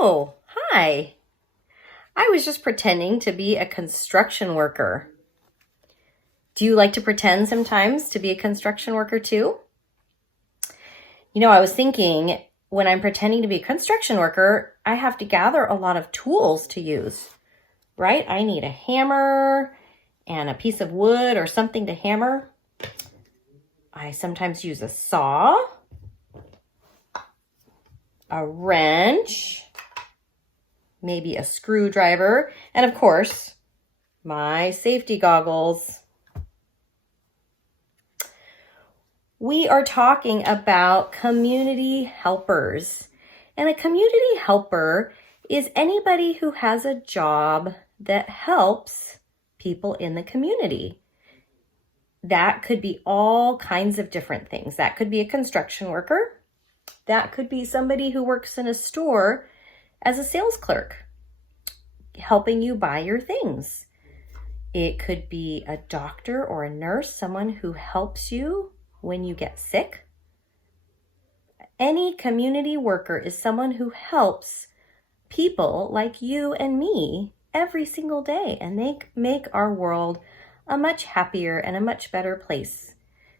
Oh, hi. I was just pretending to be a construction worker. Do you like to pretend sometimes to be a construction worker too? I was thinking when I'm pretending to be a construction worker, I have to gather a lot of tools to use, right? I need a hammer and a piece of wood or something to hammer. I sometimes use a saw, a wrench, maybe a screwdriver, and of course, my safety goggles. We are talking about community helpers. And a community helper is anybody who has a job that helps people in the community. That could be all kinds of different things. That could be a construction worker. That could be somebody who works in a store as a sales clerk, helping you buy your things. It could be a doctor or a nurse, someone who helps you when you get sick. Any community worker is someone who helps people like you and me every single day, and they make our world a much happier and a much better place.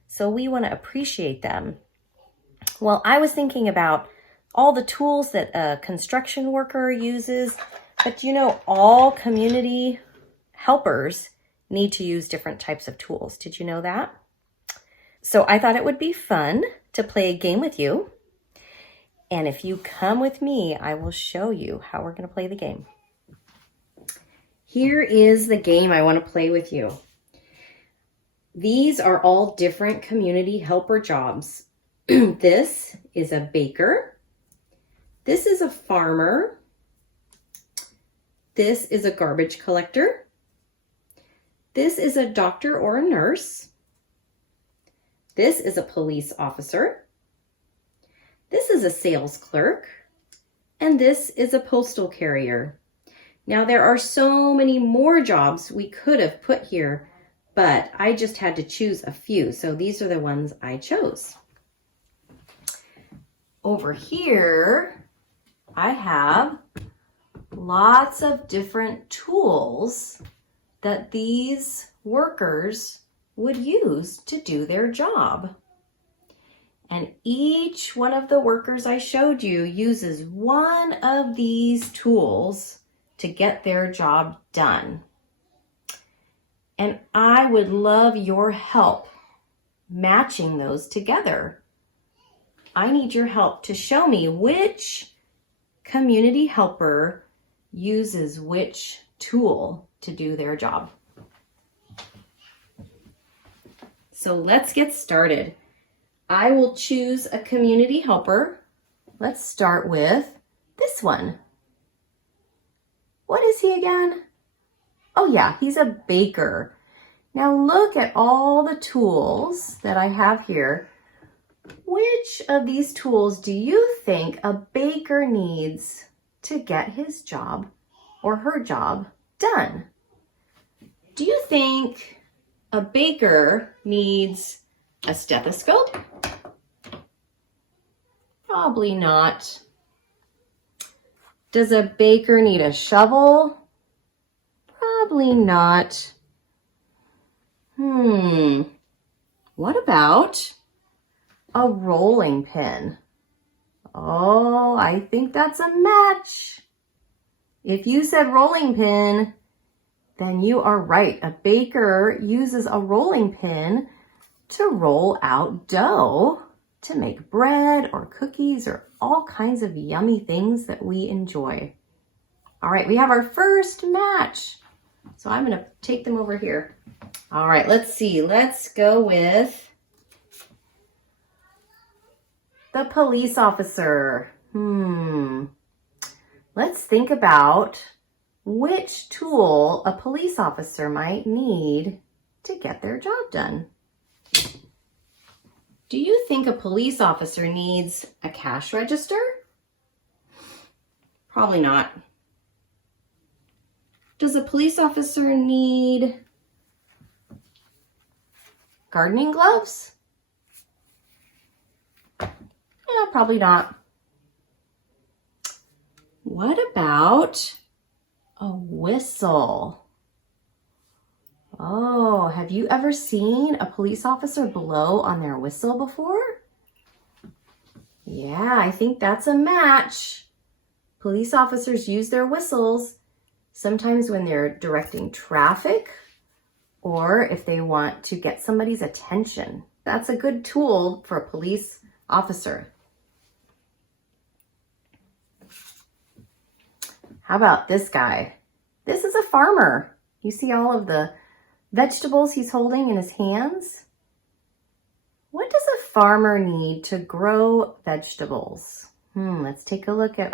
So we want to appreciate them. Well, I was thinking about all the tools that a construction worker uses, but all community helpers need to use different types of tools. Did you know that? So I thought it would be fun to play a game with you. And if you come with me, I will show you how we're going to play the game. Here is the game I want to play with you. These are all different community helper jobs. This is a baker. This is a farmer. This is a garbage collector. This is a doctor or a nurse. This is a police officer. This is a sales clerk. And this is a postal carrier. Now there are so many more jobs we could have put here, but I just had to choose a few. So these are the ones I chose. Over here, I have lots of different tools that these workers would use to do their job. And each one of the workers I showed you uses one of these tools to get their job done. And I would love your help matching those together. I need your help to show me which community helper uses which tool to do their job. So let's get started. I will choose a community helper. Let's start with this one. What is he again? Oh yeah, he's a baker. Now look at all the tools that I have here. Which of these tools do you think a baker needs to get his job or her job done? Do you think a baker needs a stethoscope? Probably not. Does a baker need a shovel? Probably not. What about a rolling pin? Oh, I think that's a match. If you said rolling pin, then you are right. A baker uses a rolling pin to roll out dough to make bread or cookies or all kinds of yummy things that we enjoy. All right, we have our first match. So I'm going to take them over here. All right, let's see. Let's go with the police officer. Let's think about which tool a police officer might need to get their job done. Do you think a police officer needs a cash register? Probably not. Does a police officer need gardening gloves? Yeah, probably not. What about a whistle? Oh, have you ever seen a police officer blow on their whistle before? Yeah, I think that's a match. Police officers use their whistles sometimes when they're directing traffic or if they want to get somebody's attention. That's a good tool for a police officer. How about this guy? This is a farmer. You see all of the vegetables he's holding in his hands? What does a farmer need to grow vegetables? Let's take a look at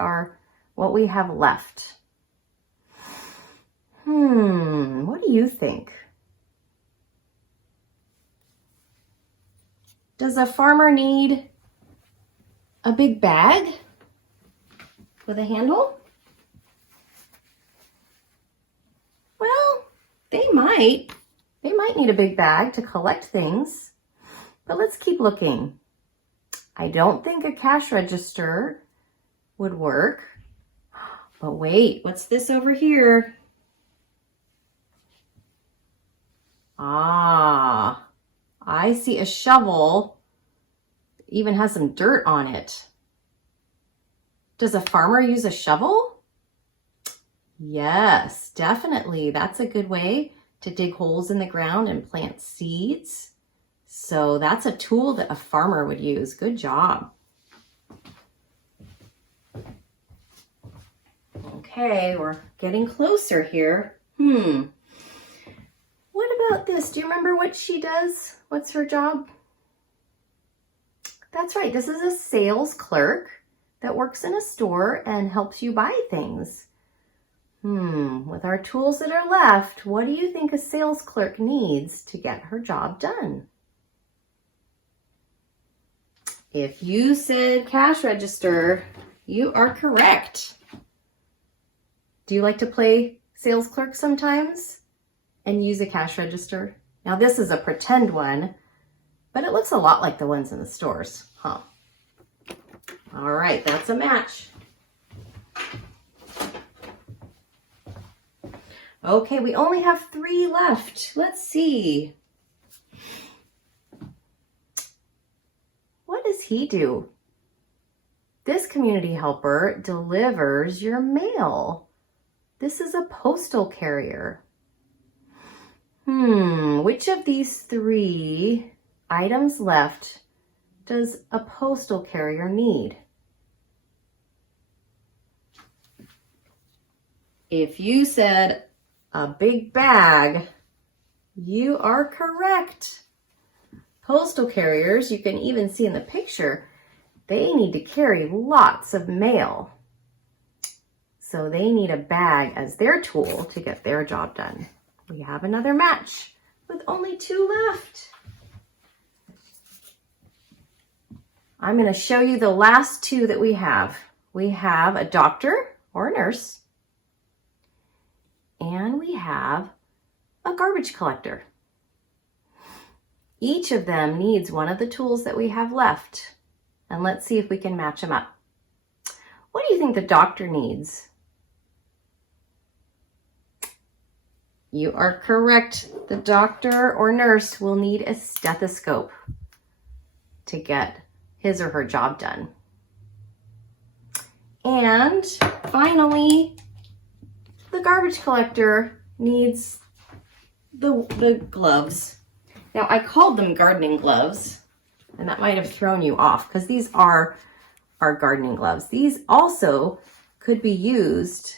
what we have left. What do you think? Does a farmer need a big bag with a handle? Well, they might need a big bag to collect things, but let's keep looking. I don't think a cash register would work, but wait, what's this over here? I see a shovel, even has some dirt on it. Does a farmer use a shovel? Yes, definitely. That's a good way to dig holes in the ground and plant seeds. So that's a tool that a farmer would use. Good job. Okay, we're getting closer here. What about this? Do you remember what she does? What's her job? That's right. This is a sales clerk that works in a store and helps you buy things. With our tools that are left, what do you think a sales clerk needs to get her job done? If you said cash register, you are correct. Do you like to play sales clerk sometimes and use a cash register? Now this is a pretend one, but it looks a lot like the ones in the stores, huh? All right, that's a match. Okay, we only have 3 left. Let's see. What does he do? This community helper delivers your mail. This is a postal carrier. Which of these 3 items left does a postal carrier need? If you said a big bag, you are correct. Postal carriers, you can even see in the picture, they need to carry lots of mail. So they need a bag as their tool to get their job done. We have another match with only 2 left. I'm going to show you the last 2 that we have. We have a doctor or a nurse, and we have a garbage collector. Each of them needs one of the tools that we have left, and let's see if we can match them up. What do you think the doctor needs? You are correct. The doctor or nurse will need a stethoscope to get his or her job done. And finally, the garbage collector needs the gloves. Now, I called them gardening gloves, and that might have thrown you off because these are our gardening gloves. These also could be used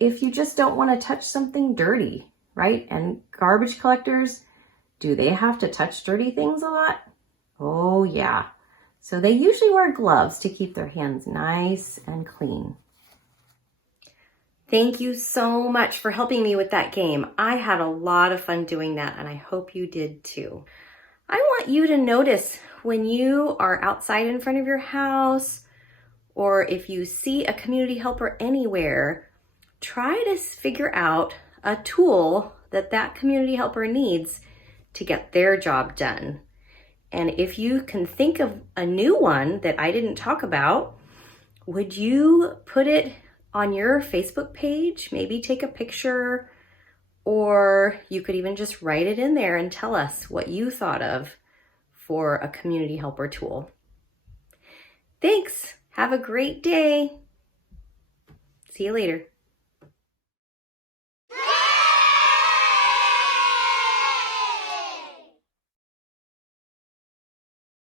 if you just don't want to touch something dirty, right? And garbage collectors, do they have to touch dirty things a lot? Oh, yeah. So they usually wear gloves to keep their hands nice and clean. Thank you so much for helping me with that game. I had a lot of fun doing that, and I hope you did too. I want you to notice when you are outside in front of your house, or if you see a community helper anywhere, try to figure out a tool that community helper needs to get their job done. And if you can think of a new one that I didn't talk about, would you put it on your Facebook page, maybe take a picture, or you could even just write it in there and tell us what you thought of for a community helper tool. Thanks. Have a great day. See you later.